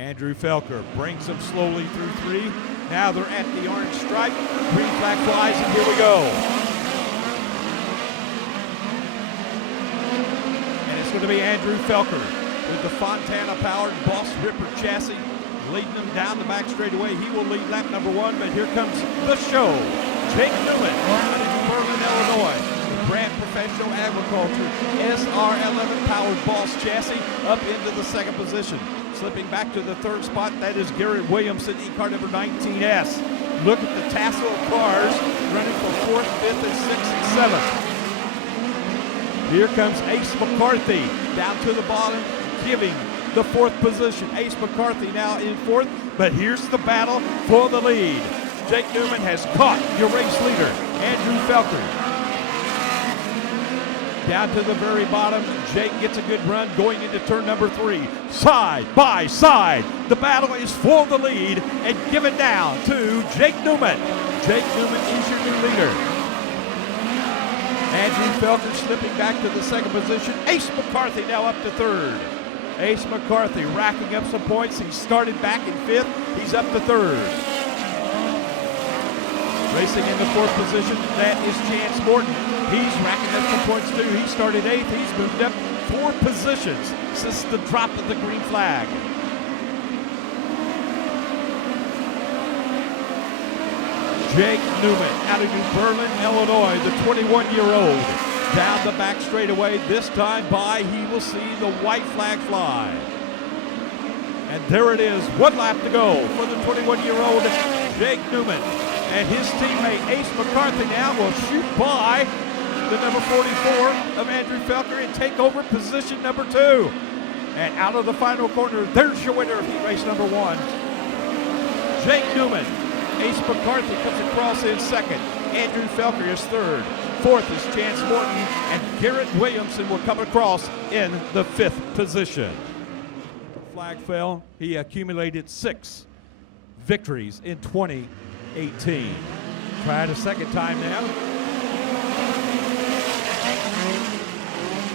Andrew Felker brings them slowly through 3. Now they're at the orange stripe. Green flag flies, and here we go. And it's going to be Andrew Felker with the Fontana-powered Boss Ripper chassis, leading them down the back straightaway. He will lead lap number 1, but here comes the show. Jake Newman out of Berlin, Illinois. The brand professional agriculture SR11 powered Boss chassis up into the 2nd position. Slipping back to the 3rd spot, that is Garrett Williamson, e-car number 19S. Look at the tassel of cars running for 4th, 5th, and 6th, and 7th. Here comes Ace McCarthy down to the bottom, giving the 4th position. Ace McCarthy now in 4th, but here's the battle for the lead. Jake Newman has caught your race leader, Andrew Felker. Down to the very bottom, Jake gets a good run going into turn number 3. Side by side, the battle is for the lead, and give it down to Jake Newman. Jake Newman is your new leader. Andrew Felker slipping back to the 2nd position. Ace McCarthy now up to 3rd. Ace McCarthy racking up some points. He started back in 5th. He's up to 3rd. Racing in the 4th position, that is Chance Morton. He's racking up some points too. He started 8th. He's moved up 4 positions since the drop of the green flag. Jake Newman out of New Berlin, Illinois, the 21-year-old. Down the back straightaway, this time by, he will see the white flag fly. And there it is, 1 lap to go for the 21-year-old Jake Newman. And his teammate Ace McCarthy now will shoot by the number 44 of Andrew Felker and take over position number 2. And out of the final corner, there's your winner of heat race number 1. Jake Newman. Ace McCarthy comes across in 2nd. Andrew Felker is 3rd. 4th is Chance Morton, and Garrett Williamson will come across in the 5th position. Flag fell. He accumulated 6 victories in 2018. Try it a 2nd time now.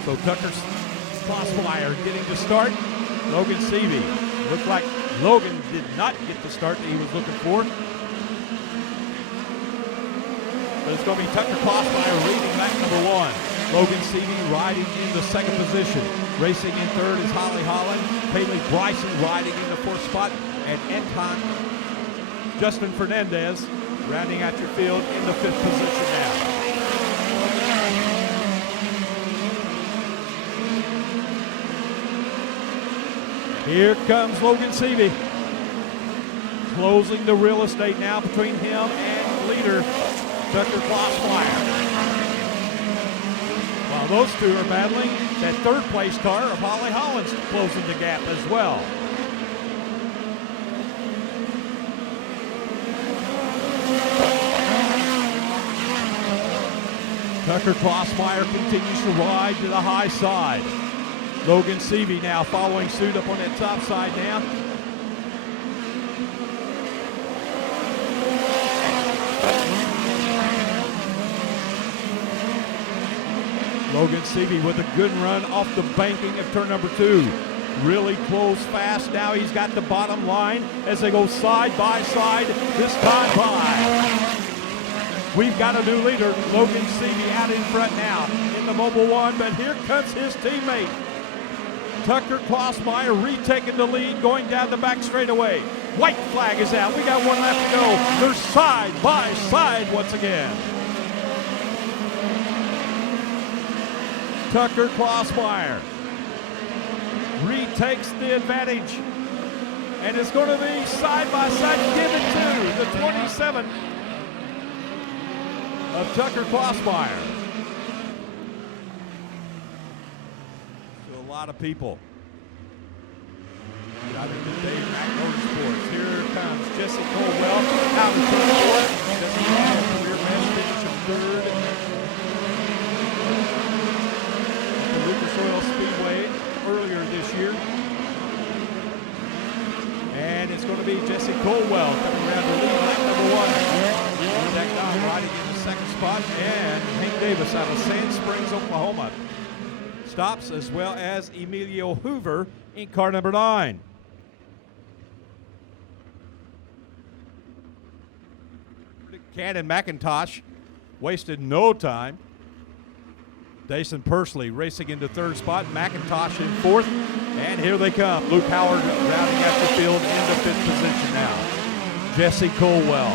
So Tucker's Crossfire getting to start. Logan Seavey. Looked like Logan did not get the start that he was looking for. But it's going to be Tucker Crossfire leading lap number 1. Logan Seavey riding in the 2nd position. Racing in 3rd is Holly Holland. Haley Bryson riding in the 4th spot. And Anton Justin Fernandez rounding out your field in the 5th position now. Here comes Logan Seavey. Closing the real estate now between him and leader Tucker Crossfire. While those 2 are battling, that 3rd place car of Holly Holland's closing the gap as well. Tucker Crossfire continues to ride to the high side. Logan Seavey now following suit up on that top side now. Logan Seavey with a good run off the banking of turn number 2. Really close fast. Now he's got the bottom line as they go side by side, this time by. We've got a new leader, Logan Seavey, out in front now in the Mobile 1, but here comes his teammate. Tucker Crossmeyer retaking the lead, going down the back straightaway. White flag is out. We got 1 lap to go. They're side by side once again. Tucker Crossmeyer retakes the advantage. And it's going to be side by side. Give it to the 27 of Tucker Crossmeyer. A lot of people. Out in the Dave Mack Motorsports. Here comes Jesse Colwell out in turn 4. Jesse Colwell, career best finish of 3rd. The Lucas Oil Speedway earlier this year. And it's going to be Jesse Colwell coming around to lead lap number 1. Jack Don riding in the 2nd spot. And Hank Davis out of Sand Springs, Oklahoma stops, as well as Emilio Hoover in car number 9. Cannon McIntosh wasted no time. Dason Pursley racing into third spot. McIntosh in fourth. And here they come. Luke Howard rounding out the field into fifth position now. Jesse Colwell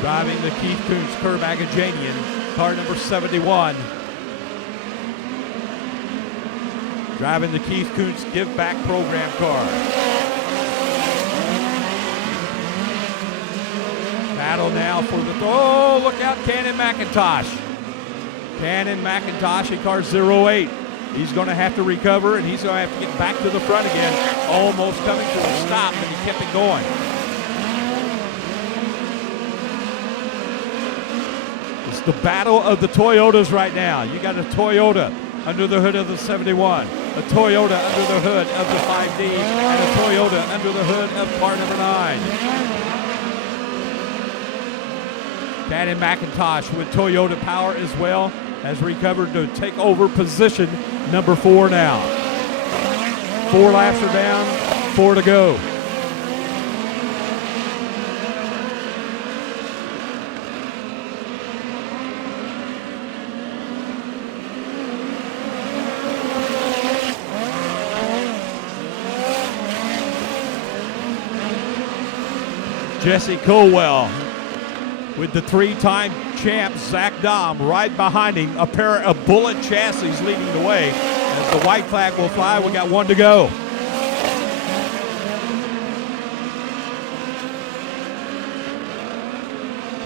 driving the Keith Koontz Curb Agajanian, car number 71. Driving the Keith Koontz Give Back Program car. Battle now for the, oh, look out, Cannon McIntosh. Cannon McIntosh in car 08. He's going to have to recover, and he's going to have to get back to the front again. Almost coming to a stop, and he kept it going. It's the battle of the Toyotas right now. You got a Toyota under the hood of the 71, a Toyota under the hood of the 5D, and a Toyota under the hood of car number 9. Cannon McIntosh with Toyota power as well has recovered to take over position number 4 now. 4 laps are down, 4 to go. Jesse Colwell with the 3-time champ Zach Dahm right behind him. A pair of bullet chassis leading the way. As the white flag will fly, we got 1 to go.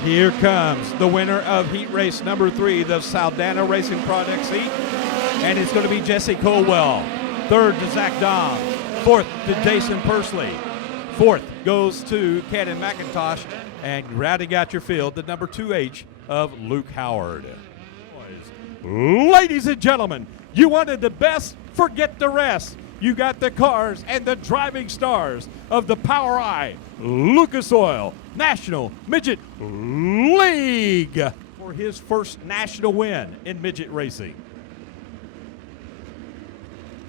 Here comes the winner of heat race number 3, the Saldana Racing Products heat. And it's going to be Jesse Colwell. 3rd to Zach Dahm. 4th to Dason Pursley. 4th goes to Cannon McIntosh, and rounding out your field, the number 2H of Luke Howard. Ladies and gentlemen, you wanted the best, forget the rest. You got the cars and the driving stars of the POWRi Lucas Oil National Midget League for his first national win in midget racing.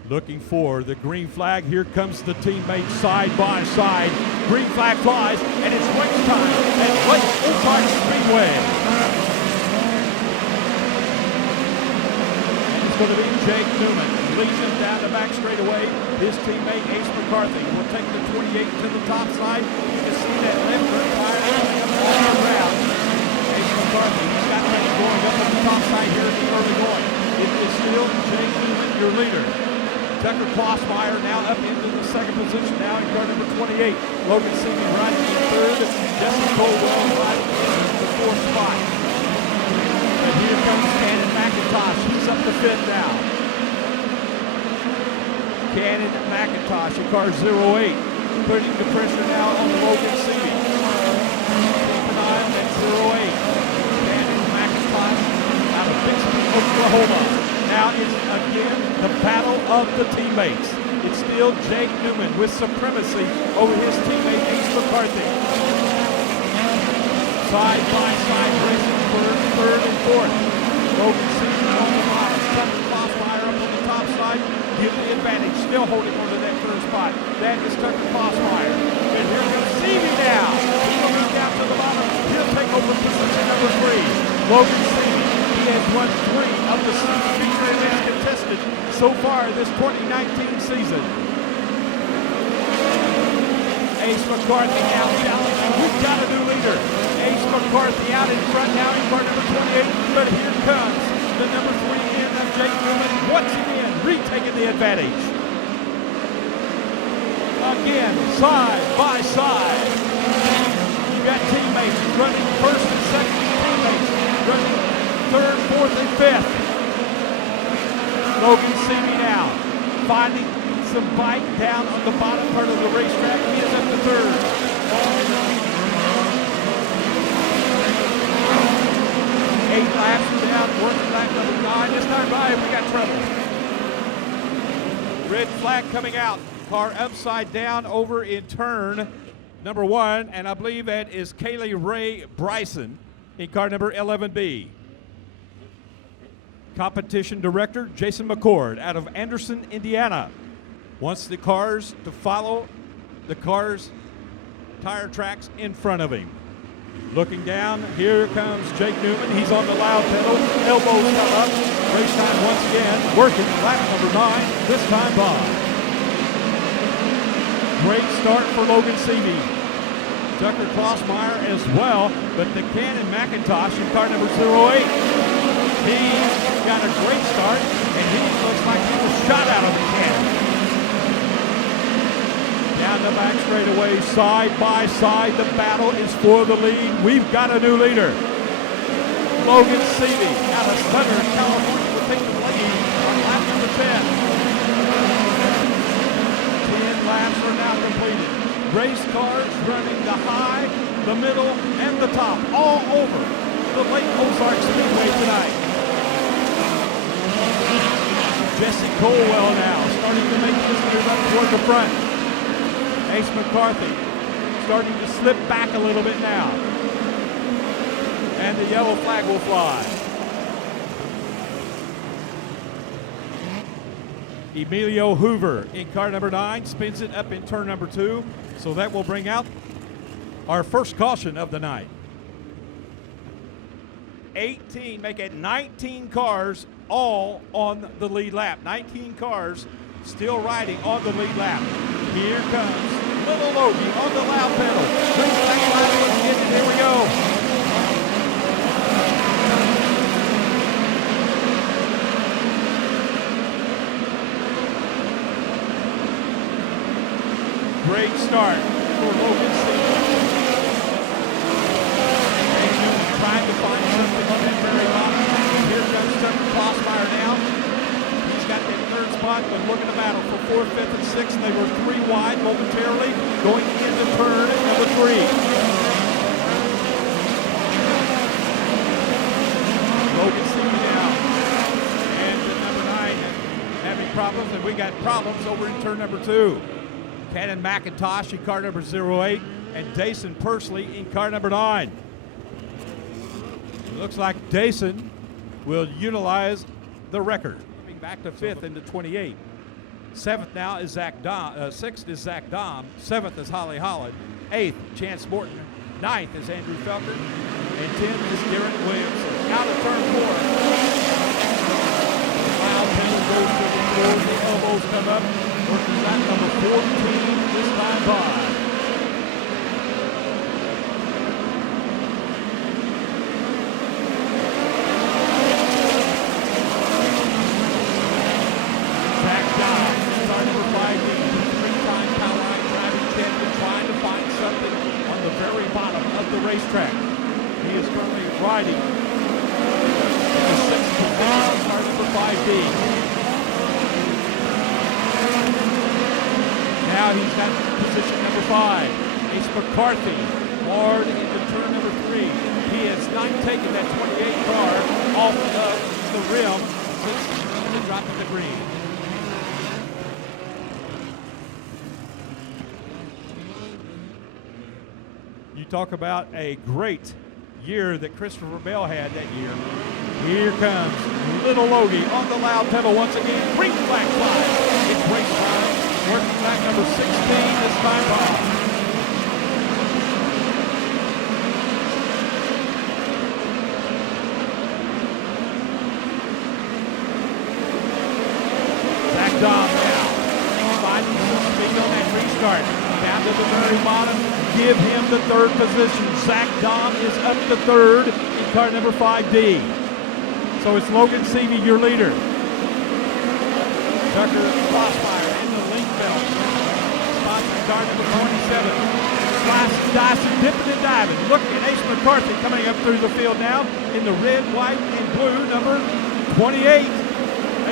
Looking for the green flag. Here comes the teammates side by side. Green flag flies, and it's race time at Lake Ozark Speedway. And it's going to be Jake Newman. Leads him down the back straightaway. His teammate Ace McCarthy will take the 28 to the top side. You can see that left rear tire coming up all around. Ace McCarthy, he's got things going up on the top side here in the early going. It is still Jake Newman, your leader. Tucker Klossmeyer now up into the second position now in car number 28. Logan Seeley riding in third. Jesse Colwell riding in the 4th spot. And here comes Cannon McIntosh. He's up to 5th now. Cannon McIntosh in car 08. Putting the pressure now on Logan Seeley. Keep an eye on that 08. Cannon McIntosh out of Bixby, Oklahoma. Now it's again the battle of the teammates. It's still Jake Newman with supremacy over his teammate Ace McCarthy. Side by side racing for 3rd and 4th. Logan Seeley on the bottom. Tucker Klossmeyer up on the top side. Give the advantage. Still holding on to that 3rd spot. That is Tucker Klossmeyer. And here comes Seeley now. He's going down to the bottom. He'll take over position number 3. Logan Seeley. He has won 3 of the 6 feature events contested so far this 2019 season. Ace McCarthy now challenging. We've got a new leader. Ace McCarthy out in front now in car number 28. But here comes the number 3 in of Jake Newman. Once again, retaking the advantage. Again, side by side. You got teammates running 1st and 2nd. Teammates running 3rd, 4th, and 5th. Logan Seeley now finding some bite down on the bottom part of the racetrack. He is up to 3rd. 8 laps down, working lap number 9. This time by, we got trouble. Red flag coming out. Car upside down over in turn number 1, and I believe that is Kaylee Ray Bryson in car number 11B. Competition director Jason McCord out of Anderson, Indiana, wants the cars to follow the cars' tire tracks in front of him. Looking down, here comes Jake Newman. He's on the loud pedal. Elbows come up. Race time once again. Working lap number 9, this time by. Great start for Logan Seavey. Tucker Klossmeyer as well, but the Cannon McIntosh in car number 08. He got a great start, and he looks like he was shot out of the cannon. Down the back straightaway, side by side, the battle is for the lead. We've got a new leader. Logan Seavey out of Southern California will take the lead on lap number 10. 10 laps are now completed. Race cars running the high, the middle, and the top all over the Lake Ozark Speedway tonight. Jesse Colwell now starting to make his move up toward the front. Ace McCarthy starting to slip back a little bit now. And the yellow flag will fly. Emilio Hoover in car number 9 spins it up in turn number 2. So that will bring out our first caution of the night. 18, make it 19 cars all on the lead lap. 19 cars still riding on the lead lap. Here comes Little Logie on the loud pedal. Brings back lap again, and here we go. Great start for Logan Seavey. Trying to find something on that very bottom. Here comes Tucker Klossmeyer now. He's got that third spot, but look at the battle for 4th, 5th, and 6th. They were 3 wide momentarily going into turn number 3. Logan Seavey now. And number 9 having problems, and we got problems over in turn number 2. Cannon McIntosh in car number 08 and Dayson Pursley in car number 9. It looks like Dayson will utilize the record. Coming back to 5th into 28. 7th now is Zach Dom. 6th is Zach Dom. 7th is Holly Holland. 8th, Chance Morton. 9th is Andrew Felker. And 10th is Garrett Williamson. Out of turn 4. Loud pedal goes to the floor. The elbows come up. Working lap number 14 this time by. Zach Dom, car number 5, three-time POWRi driving champion, trying to find something on the very bottom of the racetrack. He is currently riding in the 6th position, car number 5D. Now he's got position number 5. Ace McCarthy, hard into turn number 3. He has not taken that 28 car off of the rim since the drop of the green. You talk about a great year that Christopher Bell had that year. Here comes Little Logie on the loud pedal once again. Green flag flies. It's race time. Working back number 16 this time by. Zach Dom now. Finding some speed on that restart. Down to the very bottom. Give him the 3rd position. Zach Dom is up to 3rd in car number 5D. So it's Logan Seavey, your leader. Tucker Klossmeyer in the link belt. Sponsored car number 27. Slicing, dicing, dipping and diving. Look at Ace McCarthy coming up through the field now in the red, white, and blue number 28.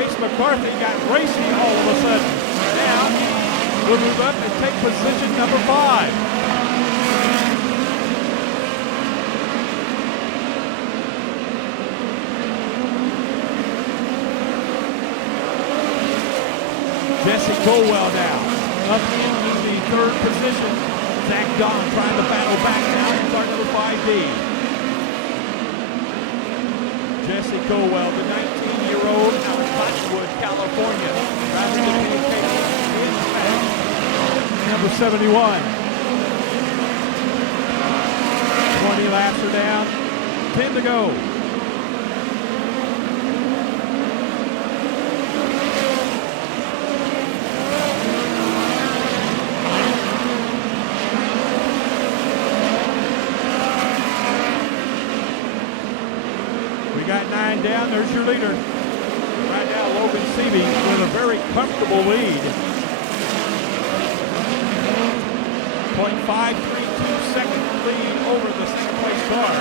Ace McCarthy got racy all of a sudden. Now we'll move up and take position number 5. Jesse Colwell now up into the 3rd position. Zach Dom trying to battle back now in car number 5D. Jesse Colwell, the 19-year-old out of Cottonwood, California, driving the PK number 71. 20 laps are down. 10 to go. We got 9 down. There's your leader. Right now, Logan Seavey with a very comfortable lead. 0.532 second lead over the second place car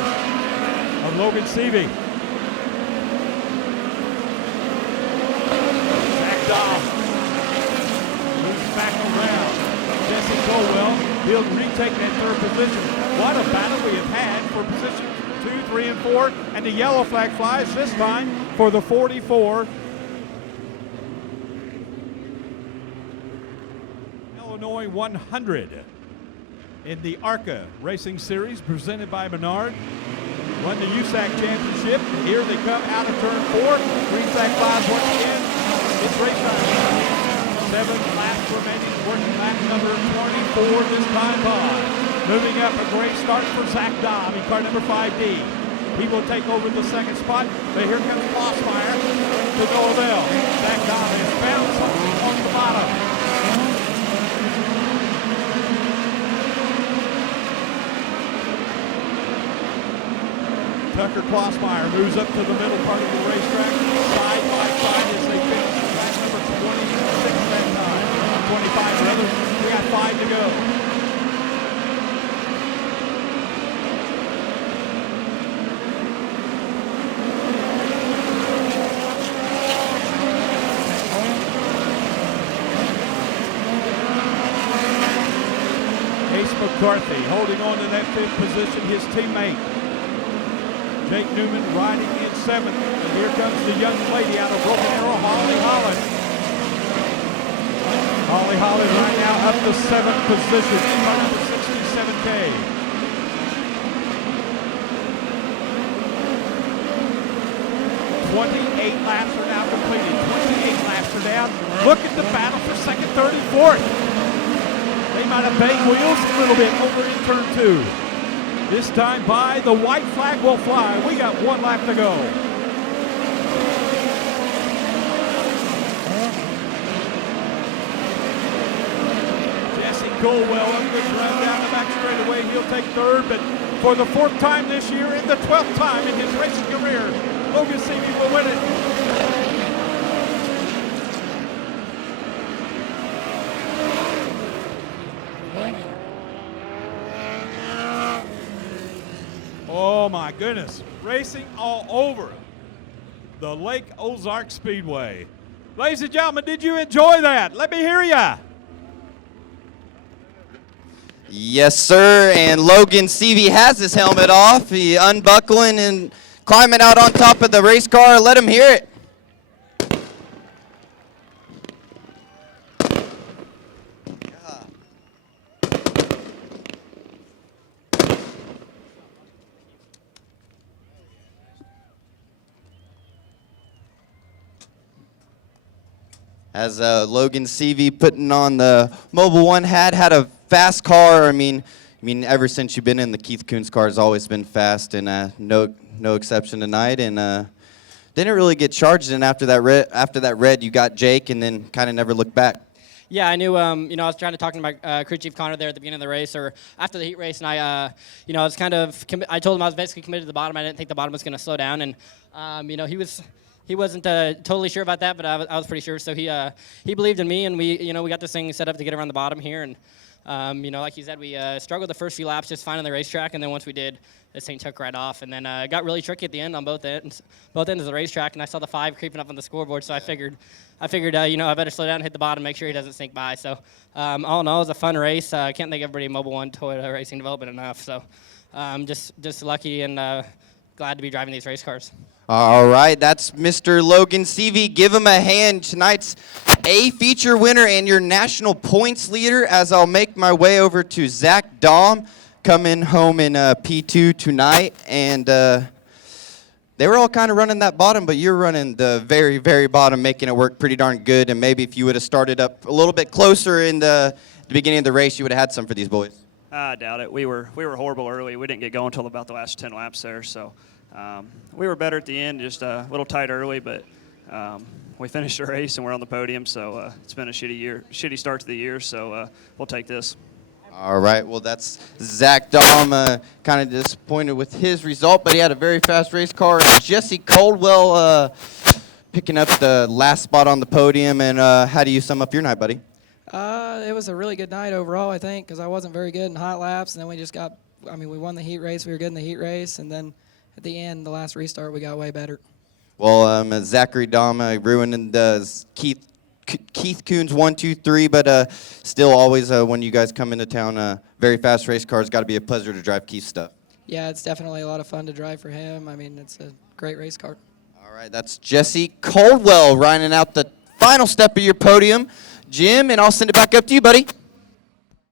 of Logan Seavey. Zach Dahm moves back around. Jesse Colwell, he'll retake that third position. What a battle we have had for position 2, 3, and 4, and the yellow flag flies this time for the 44. Illinois 100 in the ARCA Racing Series presented by Menard. Won the USAC Championship. Here they come out of turn 4. Green flag flies once again. It's race time. 7 laps remaining. Working lap number 24 this time by. Moving up, a great start for Zach Dahm in car number 5D. He will take over the second spot, but here comes Klossmeyer to no avail. Zach Dahm has found something on the bottom. Tucker Klossmeyer moves up to the middle part of the racetrack, side by side as they finish lap number 26 that time. 25 rather. We got 5 to go. Ace McCarthy holding on to that 5th position, his teammate Jake Newman riding in 7th. And here comes the young lady out of Broken Arrow, Holly Holland. Holly Holland right now up to 7th position, car number 67K. Laps are now completed. 28 laps are down. Look at the battle for second, third, and fourth. They might have banged wheels a little bit over in turn 2. This time by, the white flag will fly. We got 1 lap to go. Jesse Colwell, a good run down the back straightaway. He'll take 3rd, but for the 4th time this year and the 12th time in his racing career, Logan Seavey will win it. Oh my goodness, racing all over the Lake Ozark Speedway. Ladies and gentlemen, did you enjoy that? Let me hear ya. Yes, sir, and Logan Seavey has his helmet off. He unbuckling and climbing out on top of the race car. Let him hear it. As Logan Seavey putting on the Mobile One had a fast car. I mean, ever since you've been in the Keith Kunz car, has always been fast, and no exception tonight. And didn't really get charged. And after that red, you got Jake, and then kind of never looked back. Yeah, I knew. I was trying to talk to my crew chief Connor there at the beginning of the race, or after the heat race, and I was kind of. I told him I was basically committed to the bottom. I didn't think the bottom was going to slow down, and he wasn't totally sure about that, but I was pretty sure. So he believed in me, and we got this thing set up to get around the bottom here. And like you said, we struggled the first few laps just finding the racetrack, and then once we did, this thing took right off. And then it got really tricky at the end on both ends of the racetrack. And I saw the 5 creeping up on the scoreboard, so I figured I better slow down and hit the bottom, make sure he doesn't sink by. So all in all, it was a fun race. I can't thank everybody at Mobile One Toyota Racing Development enough. So just lucky and glad to be driving these race cars. All right, that's Mr. Logan Seavey. Give him a hand. Tonight's A feature winner and your national points leader, as I'll make my way over to Zach Dahm, coming home in P2 tonight. And they were all kind of running that bottom, but you're running the very, very bottom, making it work pretty darn good. And maybe if you would have started up a little bit closer in the beginning of the race, you would have had some for these boys. I doubt it. We were horrible early. We didn't get going until about the last 10 laps there. So we were better at the end, just a little tight early, but we finished the race and we're on the podium. So it's been a shitty start to the year. So we'll take this. All right, well, that's Zach Dahm, kind of disappointed with his result, but he had a very fast race car. Jesse Caldwell picking up the last spot on the podium, and how do you sum up your night, buddy? It was a really good night overall, I think, because I wasn't very good in hot laps, and then we won the heat race. We were good in the heat race, and then at the end, the last restart, we got way better. Well, Zachary Dahm ruined Keith Coons 1, 2, 3, but still always when you guys come into town, very fast race cars. Got to be a pleasure to drive Keith's stuff. Yeah, it's definitely a lot of fun to drive for him. I mean, it's a great race car. All right, that's Jesse Caldwell riding out the final step of your podium. Jim, and I'll send it back up to you, buddy.